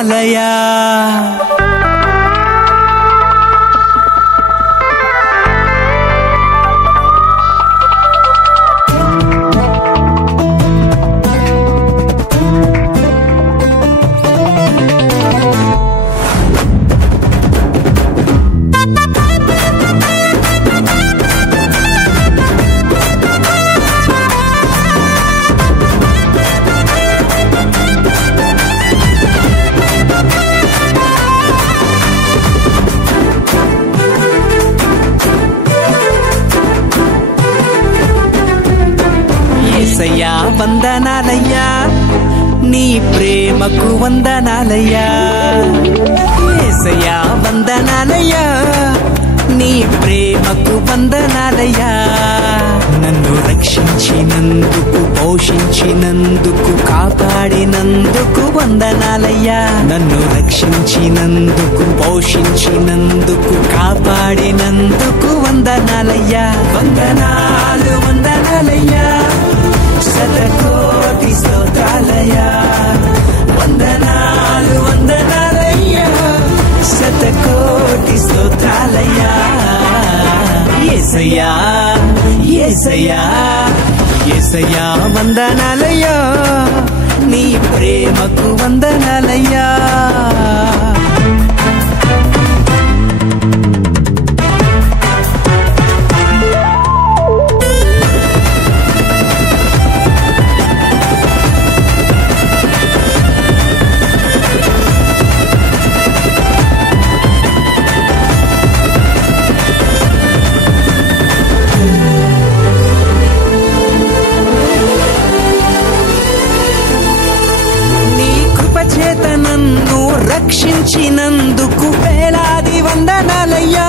వందనాలయ్యా. యేసయ్యా వందనాలయ్యా, నీ ప్రేమకు వందనాలయ్యా. యేసయ్యా వందనాలయ్యా, నీ ప్రేమకు వందనాలయ్యా. నన్ను రక్షించినందుకు, పోషించినందుకు, కాపాడినందుకు వందనాలయ్యా. నన్ను రక్షించినందుకు, పోషించినందుకు, కాపాడినందుకు వందనాలయ్యా. వందనాలు వందనాలయ్యా, శతకోటి స్తోత్రాలయ్యా. వందనాలు వందనాలయ్యా, శతకోటి స్తోత్రాలయ్యా. యేసయ్యా యేసయ్యా యేసయ్యా వందనాలయ్యా, నీ ప్రేమకు వందనాలయ్యా. నన్ను రక్షించినందుకు వేలాది వందనాలయ్యా.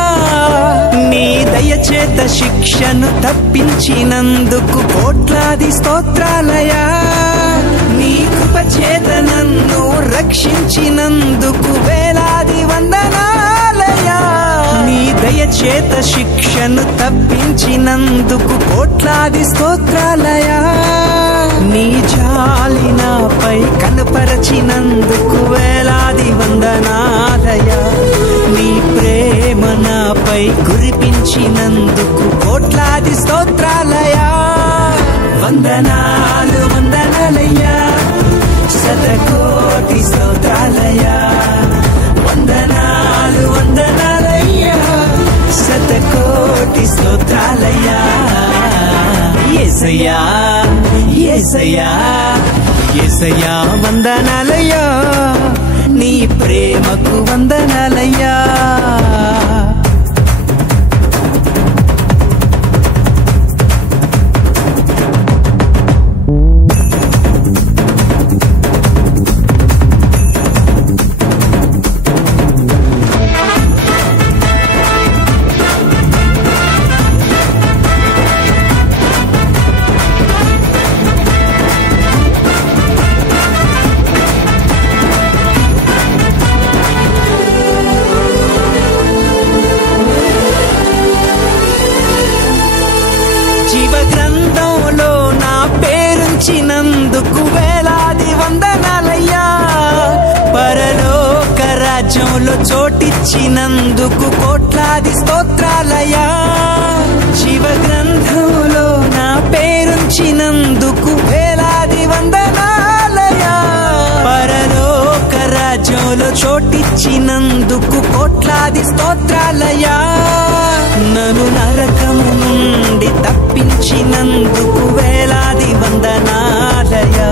నీ దయచేత శిక్షను తప్పించినందుకు కోట్లాది స్తోత్రాలయ్యా. నీ కృపచేత నన్ను రక్షించినందుకు వేలాది వందనాలయ్యా. నీ దయచేత శిక్షను తప్పించినందుకు కోట్లాది స్తోత్రాలయ్యా. నీ జాలి నాపై కనపరచినందుకు వేలాది వందనాలయ్యా. నీ ప్రేమ నాపై కురిపించినందుకు కోట్లాది స్తోత్రాలయ్యా. వందనాలు వందనాలయ్యా, శతకోటి స్తోత్రాలయ్యా. వందనాలు వందనాలయ్యా, శతకోటి స్తోత్రాలయ్యా. యేసయ్యా యేసయ్యా యేసయ్యా వందనాలయ్యా, నీ ప్రేమకు వందనాలయ్యా. జీవ గ్రంథంలో నా పేరుంచినందుకు వేలాది వందనాలయ్యా. పరలోక రాజ్యంలో చోటిచ్చినందుకు కోట్లాది స్తోత్రాలయ్యా. జీవ గ్రంథంలో నా పేరుంచినందుకు వేలాది వందనాలయ్యా. పరలోక రాజ్యంలో చోటిచ్చినందుకు కోట్లాది స్తోత్రాలయ్యా. నన్ను నరకము నుండి తప్పించినందుకు వేలాది వందనాలయ్యా.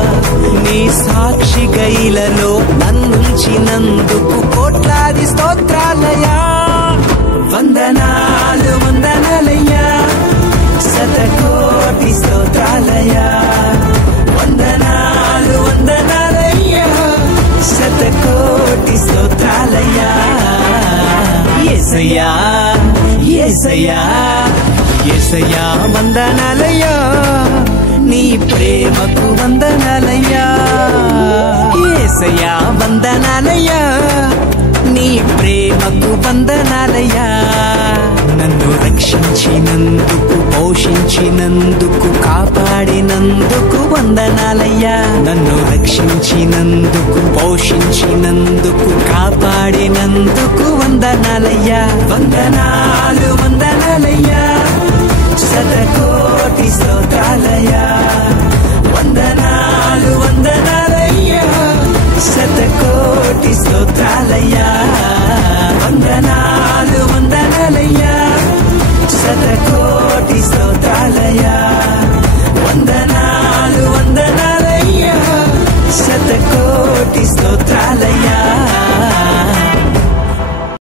నీ సాక్షి గైలలో నన్నుంచినందుకు కోట్లాది స్తోత్రాలయ్యా. వందనాలు వందనాలయ్యా, శతకోటి స్తోత్రాలయ్యా. వందనాలు వందనాలయ్యా, శతకోటి స్తోత్రాలయ్యా. యేసయ్యా యేసయ్యా యేసయ్యా వందనాలయ్యా, నీ ప్రేమకు వందనాలయ్యా. యేసయ్యా వందనాలయ్యా, నీ ప్రేమకు వందనాలయ్యా. నన్ను రక్ష రక్షించినందుకు పోషించినందుకు కాపాడినందుకు వందనాలయ్యా నన్ను రక్షించినందుకు పోషించినందుకు కాపాడినందుకు వందనాలయ్యా వందనాలు వందనాలయ్యా శతకోటి స్తోత్రాలయ్యా వందనాలు వందనాలయ్యా శతకోటి స్తోత్రాలయ్యా వందనాలు వందనాలయ్యా